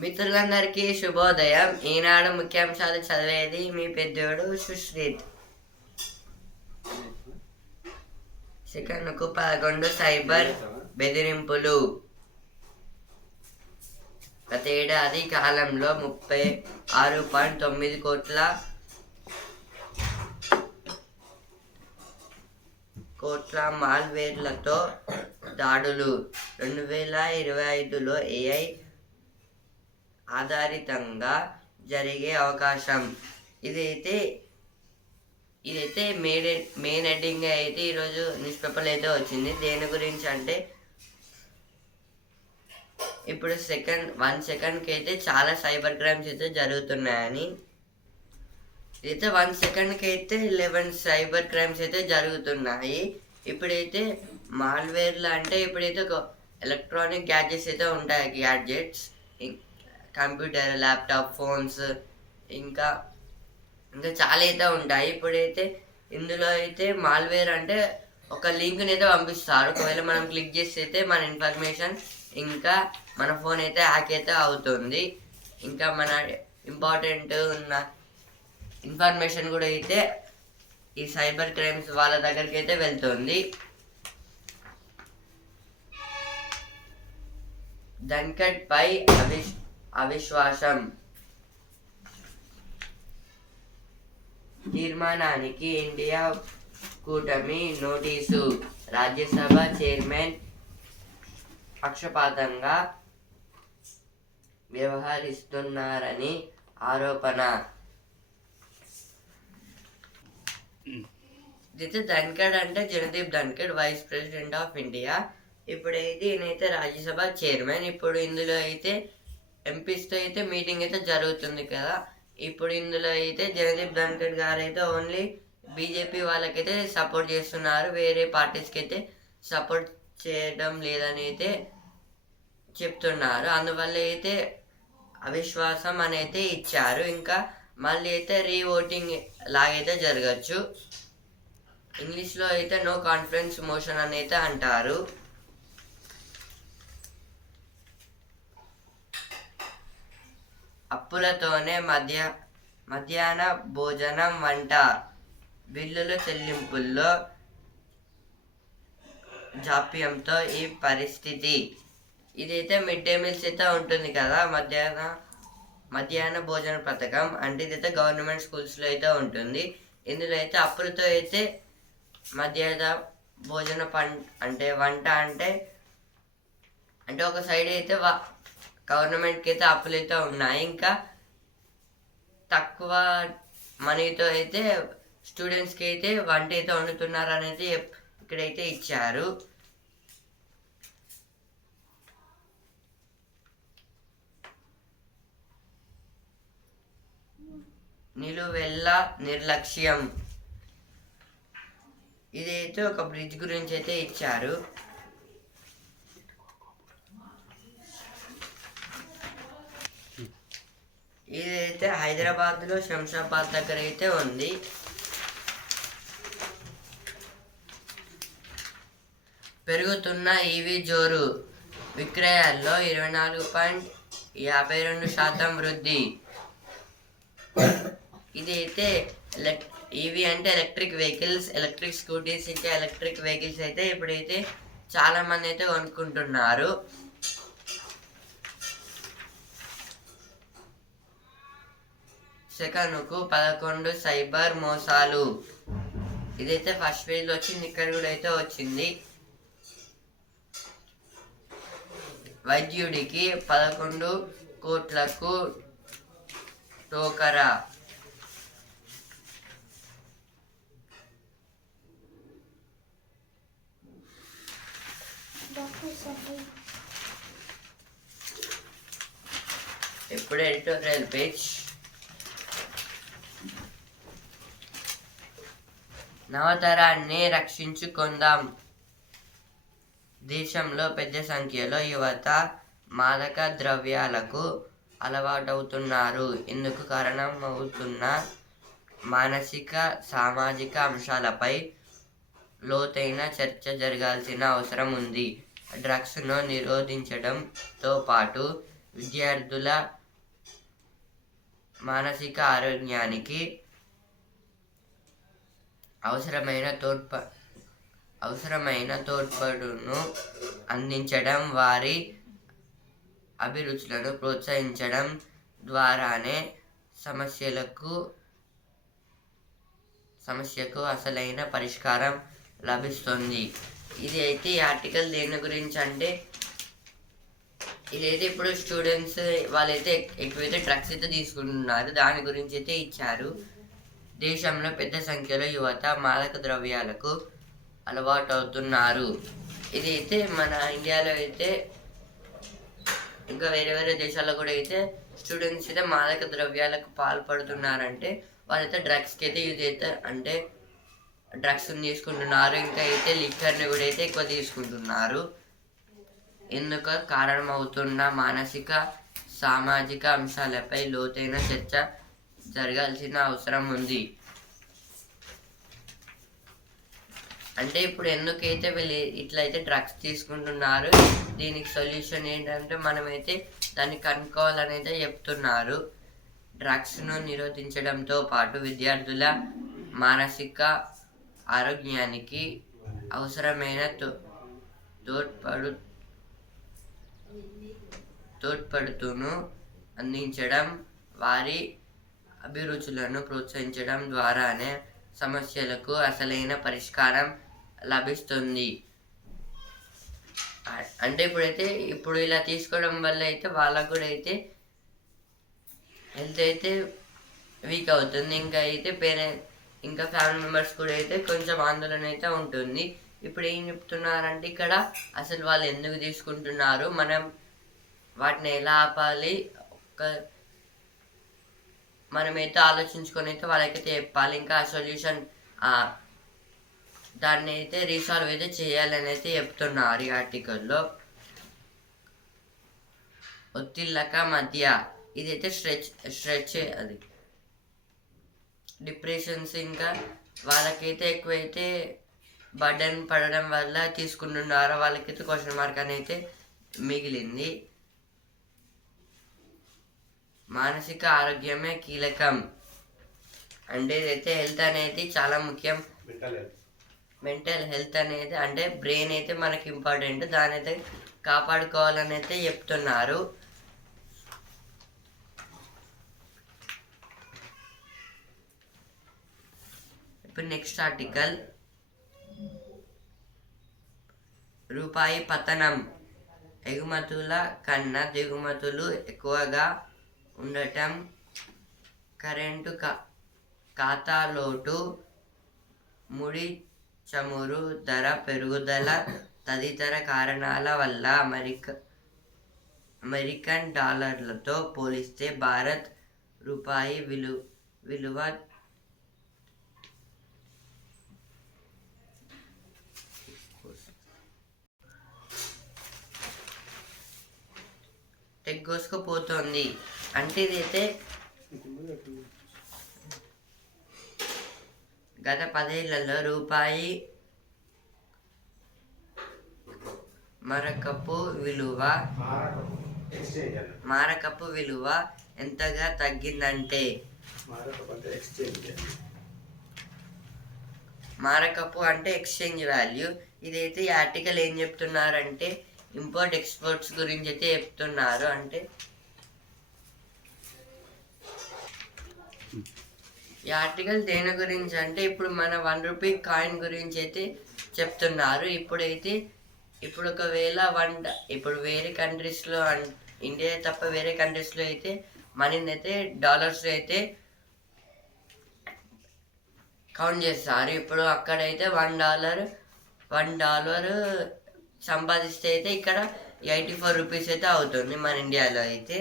మిత్రులందరికీ శుభోదయం. ఈనాడు ముఖ్యాంశాలు చదివేది మీ పెద్దోడు సుశ్రీత్. సెకండ్కు పదకొండు సైబర్ బెదిరింపులు. గతేడాది కాలంలో ముప్పై ఆరు పాయింట్ తొమ్మిది కోట్ల కోట్ల మాల్వేర్లతో దాడులు. రెండు వేల ఇరవై ఐదులో ఏఐ ఆధారితంగా జరిగే అవకాశం. ఇదైతే ఇదైతే మెయిన్ మెయిన్ హెడ్డింగ్ అయితే ఈరోజు న్యూస్ పేపర్లో అయితే వచ్చింది. దేని గురించి అంటే ఇప్పుడు సెకండ్ వన్ సెకండ్కి అయితే చాలా సైబర్ క్రైమ్స్ అయితే జరుగుతున్నాయని. ఇదైతే వన్ సెకండ్కి అయితే లెవెన్ సైబర్ క్రైమ్స్ అయితే జరుగుతున్నాయి. ఇప్పుడైతే మాల్వేర్లు అంటే ఇప్పుడైతే ఒక ఎలక్ట్రానిక్ గ్యాడ్జెట్స్ అయితే ఉంటాయి గ్యాడ్జెట్స్ కంప్యూటర్ ల్యాప్టాప్ ఫోన్స్ ఇంకా ఇంకా చాలా అయితే ఉంటాయి. ఇప్పుడైతే ఇందులో అయితే మాల్వేర్ అంటే ఒక లింక్ని అయితే పంపిస్తారు. ఒకవేళ మనం క్లిక్ చేస్తే అయితే మన ఇన్ఫర్మేషన్ ఇంకా మన ఫోన్ అయితే హ్యాక్ అయితే అవుతుంది. ఇంకా మన ఇంపార్టెంట్ ఉన్న ఇన్ఫర్మేషన్ కూడా అయితే ఈ సైబర్ క్రైమ్స్ వాళ్ళ దగ్గరికి అయితే వెళ్తుంది. ధన్కట్ పై అవి అవిశ్వాసం. తీర్మానానికి ఇండియా కూటమి నోటీసు. రాజ్యసభ చైర్మన్ పక్షపాతంగా వ్యవహరిస్తున్నారని ఆరోపణ. ఇది ధన్కడ్ అంటే Jagdeep Dhankhar vice president of India. ఇప్పుడైతే ఈయనైతే రాజ్యసభ చైర్మన్. ఇప్పుడు ఇందులో అయితే ఎంపీస్తో అయితే మీటింగ్ అయితే జరుగుతుంది కదా. ఇప్పుడు ఇందులో అయితే జగదీప్ ధన్కర్ గారు అయితే ఓన్లీ బీజేపీ వాళ్ళకైతే సపోర్ట్ చేస్తున్నారు. వేరే పార్టీస్కి అయితే సపోర్ట్ చేయడం లేదని అయితే చెప్తున్నారు. అందువల్ల అయితే అవిశ్వాసం అని అయితే ఇచ్చారు. ఇంకా మళ్ళీ అయితే రీ ఓటింగ్ లాగైతే జరగచ్చు. ఇంగ్లీష్లో అయితే నో కాన్ఫిడెన్స్ మోషన్ అని అయితే అంటారు. అప్పులతోనే మధ్య మధ్యాహ్న భోజనం వంట. బిల్లుల చెల్లింపుల్లో జాప్యంతో ఈ పరిస్థితి. ఇదైతే మిడ్ డే మీల్స్ అయితే ఉంటుంది కదా మధ్యాహ్న మధ్యాహ్న భోజన పథకం. అంటే ఇదైతే గవర్నమెంట్ స్కూల్స్లో అయితే ఉంటుంది. ఇందులో అయితే అప్పులతో అయితే మధ్యాహ్న భోజన పం అంటే వంట అంటే అంటే ఒక సైడ్ అయితే వా- గవర్నమెంట్కి అయితే అప్పులైతే ఉన్నాయి. ఇంకా తక్కువ మనీతో అయితే స్టూడెంట్స్కి అయితే వంట అయితే వండుతున్నారు అనేది ఇక్కడైతే ఇచ్చారు. నిలువెల్ల నిర్లక్ష్యం. ఇదైతే ఒక బ్రిడ్జ్ గురించి అయితే ఇచ్చారు. ఇదైతే హైదరాబాద్లో శంషాబాద్ దగ్గర అయితే ఉంది. పెరుగుతున్న ఈవీ జోరు విక్రయాల్లో ఇరవై నాలుగు పాయింట్ యాభై రెండు శాతం వృద్ధి. ఇదైతే ఎలక్ ఈవీ అంటే ఎలక్ట్రిక్ వెహికల్స్ ఎలక్ట్రిక్ స్కూటీస్ ఇంకా ఎలక్ట్రిక్ వెహికల్స్ అయితే ఇప్పుడైతే చాలామంది అయితే కొనుక్కుంటున్నారు. సెకనుకు పదకొండు సైబర్ మోసాలు. ఇదైతే ఫస్ట్ పేజ్లో వచ్చింది ఇక్కడ కూడా అయితే వచ్చింది. వైద్యుడికి పదకొండు కోట్లకు టోకరా. ఇప్పుడు ఎడిటోరియల్ పేజ్. నవతరాన్ని రక్షించుకుందాం. దేశంలో పెద్ద సంఖ్యలో యువత మాదక ద్రవ్యాలకు అలవాటవుతున్నారు. ఇందుకు కారణమవుతున్న మానసిక సామాజిక అంశాలపై లోతైన చర్చ జరగాల్సిన అవసరం ఉంది. డ్రగ్స్ను నిరోధించడంతో పాటు విద్యార్థుల మానసిక ఆరోగ్యానికి అవసరమైన తోడ్ప అవసరమైన తోడ్పాటును అందించడం వారి అభిరుచులను ప్రోత్సహించడం ద్వారానే సమస్యలకు సమస్యకు అసలైన పరిష్కారం లభిస్తుంది. ఇది అయితే ఈ ఆర్టికల్ దేని గురించి అంటే ఇదైతే ఇప్పుడు స్టూడెంట్స్ వాళ్ళైతే ఎక్కువైతే ట్రక్స్ అయితే తీసుకుంటున్నారు. దాని గురించి అయితే ఇచ్చారు. దేశంలో పెద్ద సంఖ్యలో యువత మాదక ద్రవ్యాలకు అలవాటు అవుతున్నారు ఇదైతే మన ఇండియాలో అయితే ఇంకా వేరే వేరే దేశాల్లో కూడా అయితే స్టూడెంట్స్ అయితే మాదక ద్రవ్యాలకు పాల్పడుతున్నారంటే వాళ్ళైతే డ్రగ్స్కి అయితే యూజ్ అవుతారు అంటే డ్రగ్స్ తీసుకుంటున్నారు. ఇంకా అయితే లిక్కర్ని కూడా అయితే ఎక్కువ తీసుకుంటున్నారు. ఎందుకు? కారణమవుతున్న మానసిక సామాజిక అంశాలపై లోతైన చర్చ జరగాల్సిన అవసరం ఉంది. అంటే ఇప్పుడు ఎందుకైతే వీళ్ళు ఇట్లయితే డ్రగ్స్ తీసుకుంటున్నారు దీనికి సొల్యూషన్ ఏంటంటే మనమైతే దాన్ని కనుక్కోవాలని అయితే చెప్తున్నారు డ్రగ్స్ను నిరోధించడంతో పాటు విద్యార్థుల మానసిక ఆరోగ్యానికి అవసరమైన తో తోడ్పడు తోడ్పడుతూను అందించడం వారి అభిరుచులను ప్రోత్సహించడం ద్వారానే సమస్యలకు అసలైన పరిష్కారం లభిస్తుంది. అంటే ఇప్పుడైతే ఇప్పుడు ఇలా తీసుకోవడం వల్ల అయితే వాళ్ళకు కూడా అయితే హెల్త్ అయితే వీక్ అవుతుంది. ఇంకా అయితే పేరెంట్ ఇంకా ఫ్యామిలీ మెంబర్స్ కూడా అయితే కొంచెం ఆందోళన అయితే ఉంటుంది. ఇప్పుడు ఏం చెప్తున్నారంటే ఇక్కడ అసలు వాళ్ళు ఎందుకు తీసుకుంటున్నారు? మనం వాటిని ఎలా ఆపాలి? ఒక మనమైతే ఆలోచించుకొని అయితే వాళ్ళకైతే చెప్పాలి. ఇంకా ఆ సొల్యూషన్ దాన్ని అయితే రీసాల్వ్ అయితే చేయాలని అయితే చెప్తున్నారు ఈ ఆర్టికల్లో ఒత్తిళ్ళక మధ్య ఇదైతే స్ట్రెచ్ స్ట్రెచ్ అది. డిప్రెషన్స్ ఇంకా వాళ్ళకైతే ఎక్కువైతే బర్డన్ పడడం వల్ల తీసుకుంటున్నారో వాళ్ళకైతే క్వశ్చన్ మార్క్ అని అయితే మిగిలింది. మానసిక ఆరోగ్యమే కీలకం. అంటే ఇదైతే హెల్త్ అనేది చాలా ముఖ్యం. మెంటల్ హెల్త్ మెంటల్ హెల్త్ అనేది అంటే బ్రెయిన్ అయితే మనకి ఇంపార్టెంట్. దాని అయితే కాపాడుకోవాలని అయితే చెప్తున్నారు. ఇప్పుడు నెక్స్ట్ ఆర్టికల్. రూపాయి పతనం. ఎగుమతుల కన్నా దిగుమతులు ఎక్కువగా ఉండటం కరెంటు కా ఖాతాలోటు ముడి చమురు ధర పెరుగుదల తదితర కారణాల వల్ల అమెరికా అమెరికన్ డాలర్లతో పోలిస్తే భారత్ రూపాయి విలు విలువ తెగ్గోసుకుపోతోంది అంటే ఇదైతే గత పదేళ్ళలో రూపాయి మరకపు విలువ మారకపు విలువ ఎంతగా తగ్గిందంటే మారకపు అంటే ఎక్స్చేంజ్ వాల్యూ. ఇదైతే ఈ ఆర్టికల్ ఏం చెప్తున్నారంటే ఇంపోర్ట్ ఎక్స్పోర్ట్స్ గురించి అయితే చెప్తున్నారు. అంటే ఈ ఆర్టికల్ దేని గురించి అంటే ఇప్పుడు మన వన్ రూపీ కాయిన్ గురించి అయితే చెప్తున్నారు. ఇప్పుడైతే ఇప్పుడు ఒకవేళ వన్ ఇప్పుడు వేరే కంట్రీస్లో అన్- ఇండియా తప్ప వేరే కంట్రీస్లో అయితే మనీని అయితే డాలర్స్లో అయితే కౌంట్ చేస్తారు. ఇప్పుడు అక్కడైతే వన్ డాలర్ వన్ డాలర్ సంపాదిస్తే అయితే ఇక్కడ ఎయిటీ ఫోర్ రూపీస్ అయితే అవుతుంది మన ఇండియాలో అయితే.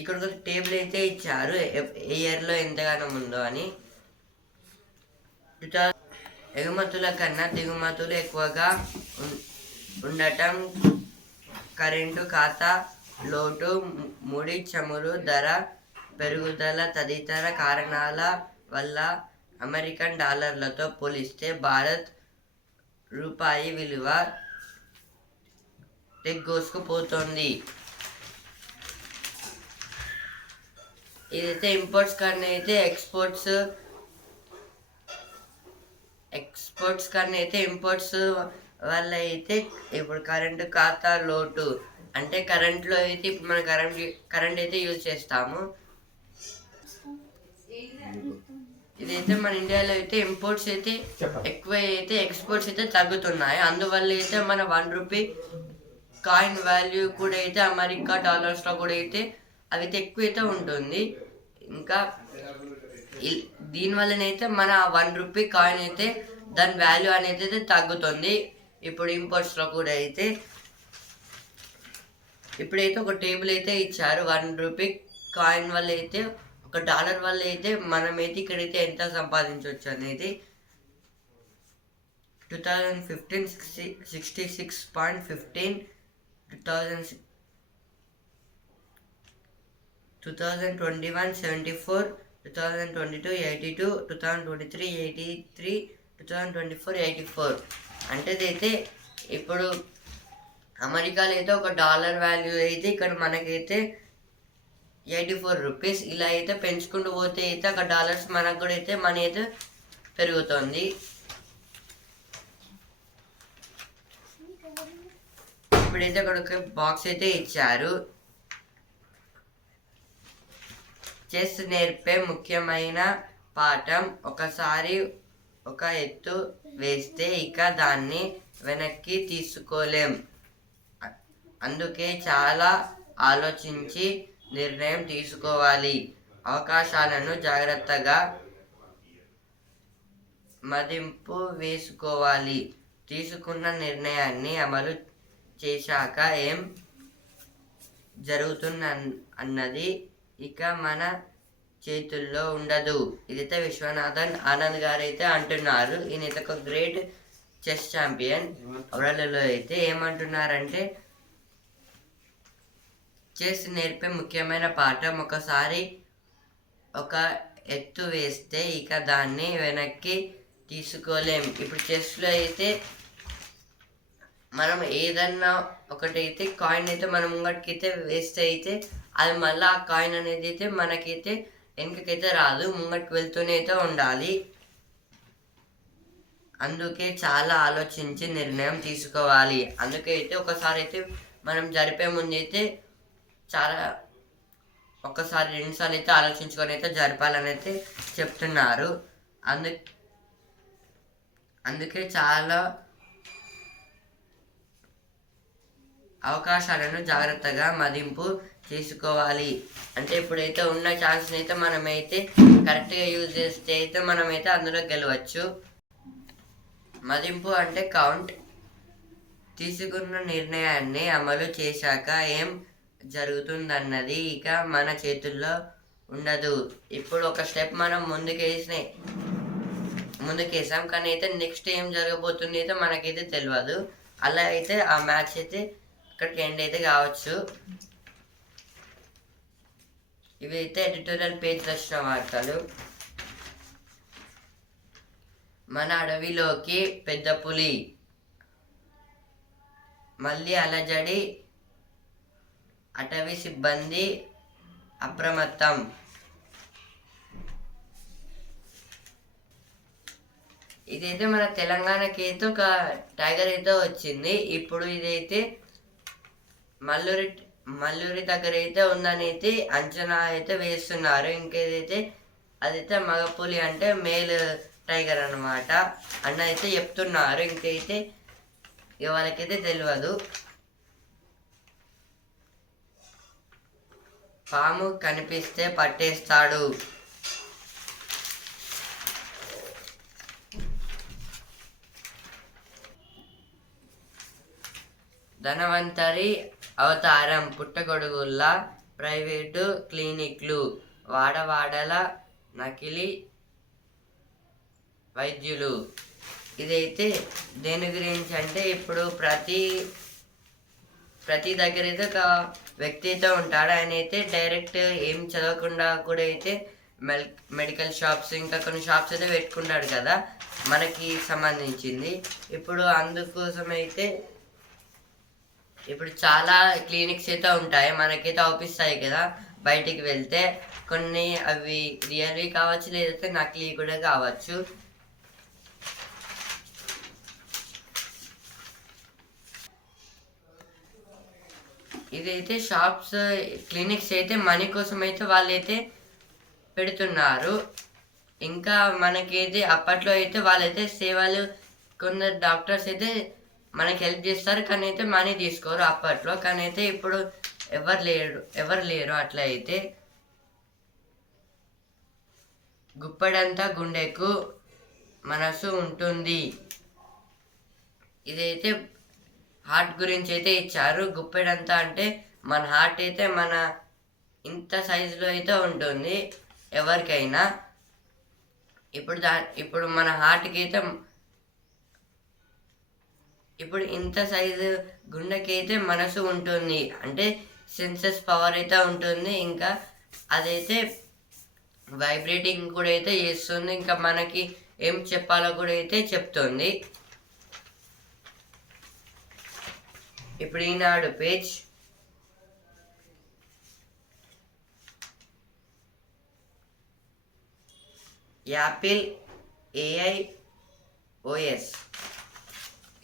ఇక్కడ ఒక టేబుల్ అయితే ఇచ్చారు. ఏ ఇయర్లో ఎంతగానో ఉందో అని. ఎగుమతుల కన్నా దిగుమతులు ఎక్కువగా ఉండటం కరెంటు ఖాతా లోటు ముడి చమురు ధర పెరుగుదల తదితర కారణాల వల్ల అమెరికన్ డాలర్లతో పోలిస్తే భారత్ రూపాయి విలువ తెగ్గోసుకుపోతుంది ఇదైతే ఇంపోర్ట్స్ కన్నా అయితే ఎక్స్పోర్ట్స్ ఎక్స్పోర్ట్స్ కన్నా అయితే ఇంపోర్ట్స్ వల్ల అయితే ఇప్పుడు కరెంటు ఖాతా లోటు. అంటే కరెంట్లో అయితే ఇప్పుడు మనం కరెంట్ కరెంట్ అయితే యూజ్ చేస్తాము. ఇదైతే మన ఇండియాలో అయితే ఇంపోర్ట్స్ అయితే. ఎక్కువ అయితే ఎక్స్పోర్ట్స్ అయితే తగ్గుతున్నాయి. అందువల్ల అయితే మన వన్ రూపీ కాయిన్ వాల్యూ కూడా అయితే అమెరికా డాలర్స్లో కూడా అయితే అది అయితే ఉంటుంది. ఇంకా దీనివల్లనైతే మన వన్ రూపీ కాయిన్ అయితే దాని వాల్యూ అనేది అయితే తగ్గుతుంది. ఇప్పుడు ఇంపోర్ట్స్లో కూడా అయితే ఇప్పుడైతే ఒక టేబుల్ అయితే ఇచ్చారు. వన్ రూపీ కాయిన్ వల్ల అయితే ఒక డాలర్ వల్ల అయితే మనమైతే ఇక్కడైతే ఎంత సంపాదించవచ్చు అనేది two thousand fifteen sixty sixty six point fifteen two thousand two thousand twenty one seventy four two thousand twenty two eighty two two thousand twenty three eighty three two thousand twenty four eighty four అంటే అయితే ఇప్పుడు అమెరికాలో అయితే ఒక dollar value అయితే ఇక్కడ మనకైతే eighty four rupees ఇలా అయితే పెంచుకుంటూ పోతే అయితే అక్కడ డాలర్స్ మనకు కూడా అయితే మనీ అయితే పెరుగుతుంది. ఇప్పుడైతే అక్కడ ఒక బాక్స్ అయితే ఇచ్చారు. చెస్ నేర్పే ముఖ్యమైన పాఠం ఒకసారి ఒక ఎత్తు వేస్తే ఇక దాన్ని వెనక్కి తీసుకోలేం. అందుకే చాలా ఆలోచించి నిర్ణయం తీసుకోవాలి. అవకాశాలను జాగ్రత్తగా మదింపు వేసుకోవాలి. తీసుకున్న నిర్ణయాన్ని అమలు చేశాక ఏం జరుగుతున్న అన్నది ఇక మన చేతుల్లో ఉండదు. ఇదైతే విశ్వనాథన్ ఆనంద్ గారు అయితే అంటున్నారు. ఈయనైతే ఒక గ్రేట్ చెస్ ఛాంపియన్ అవడలలో అయితే ఏమంటున్నారంటే చెస్ నేర్పే ముఖ్యమైన పాఠం ఒకసారి ఒక ఎత్తు వేస్తే ఇక దాన్ని వెనక్కి తీసుకోలేం. ఇప్పుడు చెస్లో అయితే మనం ఏదన్నా ఒకటైతే కాయిన్ అయితే మనం ముంగటికైతే వేస్తే అయితే అది మళ్ళీ ఆ కాయిన్ అనేది అయితే మనకైతే వెనుకకైతే రాదు ముంగటికి వెళ్తూనే అయితే ఉండాలి. అందుకే చాలా ఆలోచించి నిర్ణయం తీసుకోవాలి. అందుకే అయితే ఒకసారి అయితే మనం జరిపే ముందు అయితే చాలా ఒకసారి రెండుసార్లు అయితే ఆలోచించుకొని అయితే జరపాలని అయితే చెప్తున్నారు. అందు అందుకే చాలా అవకాశాలను జాగ్రత్తగా మదింపు చేసుకోవాలి అంటే ఇప్పుడైతే ఉన్న ఛాన్స్ని అయితే మనమైతే కరెక్ట్గా యూజ్ చేస్తే అయితే మనమైతే అందులో గెలవచ్చు. మదింపు అంటే కౌంట్ తీసుకున్న నిర్ణయాన్ని అమలు చేశాక ఏం జరుగుతుందన్నది ఇక మన చేతుల్లో ఉండదు. ఇప్పుడు ఒక స్టెప్ మనం ముందుకేసినాయి. ముందుకేసాం కానీ అయితే నెక్స్ట్ ఏం జరగబోతుంది అయితే మనకైతే తెలియదు అలా అయితే ఆ మ్యాచ్ అయితే అక్కడికి ఎండ్ అయితే కావచ్చు. ఇవి అయితే ఎడిటోరియల్ పేజ్ వచ్చిన వార్తలు. మన అడవిలోకి పెద్ద పులి. మళ్ళీ అలజడి అటవీ సిబ్బంది అప్రమత్తం. ఇదైతే మన తెలంగాణకి అయితే ఒక టైగర్ అయితే వచ్చింది. ఇప్పుడు ఇదైతే మల్లూరి మల్లూరి దగ్గర అయితే ఉందని అయితే అంచనా అయితే వేస్తున్నారు. ఇంకేదైతే అదైతే మగపులి అంటే మేల్ టైగర్ అనమాట అన్న అయితే చెప్తున్నారు. ఇంకైతే ఇక వాళ్ళకైతే తెలియదు పాము కనిపిస్తే పట్టేస్తాడు. ధనవంతరి అవతారం పుట్టగొడుగుల ప్రైవేటు క్లినిక్లు వాడవాడల నకిలీ వైద్యులు. ఇదైతే దేని గురించి అంటే ఇప్పుడు ప్రతి ప్రతి దగ్గర అయితే ఒక వ్యక్తి అయితే ఉంటాడు. ఆయన అయితే డైరెక్ట్ ఏం చదవకుండా కూడా అయితే మెల్ మెడికల్ షాప్స్ ఇంకా కొన్ని షాప్స్ అయితే పెట్టుకుంటాడు కదా మనకి సంబంధించింది. ఇప్పుడు అందుకోసం అయితే ఇప్పుడు చాలా క్లినిక్స్ అయితే ఉంటాయి. మనకైతే అవుపిస్తాయి కదా. బయటికి వెళ్తే కొన్ని అవి రియల్వి కావచ్చు లేదంటే నకిలీ కూడా కావచ్చు. ఇదైతే షాప్స్ క్లినిక్స్ అయితే మనీ కోసం అయితే వాళ్ళైతే పెడుతున్నారు. ఇంకా మనకైతే అప్పట్లో అయితే వాళ్ళైతే సేవలు కొందరు డాక్టర్స్ అయితే మనకి హెల్ప్ చేస్తారు కానీ అయితే మనీ తీసుకోరు అప్పట్లో. కానీ అయితే ఇప్పుడు ఎవరు లేరు ఎవరు లేరు అట్లా అయితే గుప్పడంతా గుండెకు మనసు ఉంటుంది. ఇదైతే హార్ట్ గురించి అయితే ఇచ్చారు. గుప్పెడంతా అంటే మన హార్ట్ అయితే మన ఇంత సైజులో అయితే ఉంటుంది ఎవరికైనా. ఇప్పుడు దా ఇప్పుడు మన హార్ట్కి అయితే ఇప్పుడు ఇంత సైజు గుండెకి అయితే మనసు ఉంటుంది. అంటే సెన్సెస్ పవర్ అయితే ఉంటుంది. ఇంకా అదైతే వైబ్రేటింగ్ కూడా అయితే చేస్తుంది. ఇంకా మనకి ఏం చెప్పాలో కూడా అయితే చెప్తుంది. ఇప్పుడు Eenadu page Apple AI OS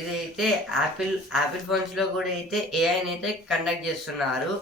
ఇదైతే యాపిల్ యాపిల్ ఫోన్స్లో కూడా అయితే ఏఐని అయితే కండక్ట్ చేస్తున్నారు.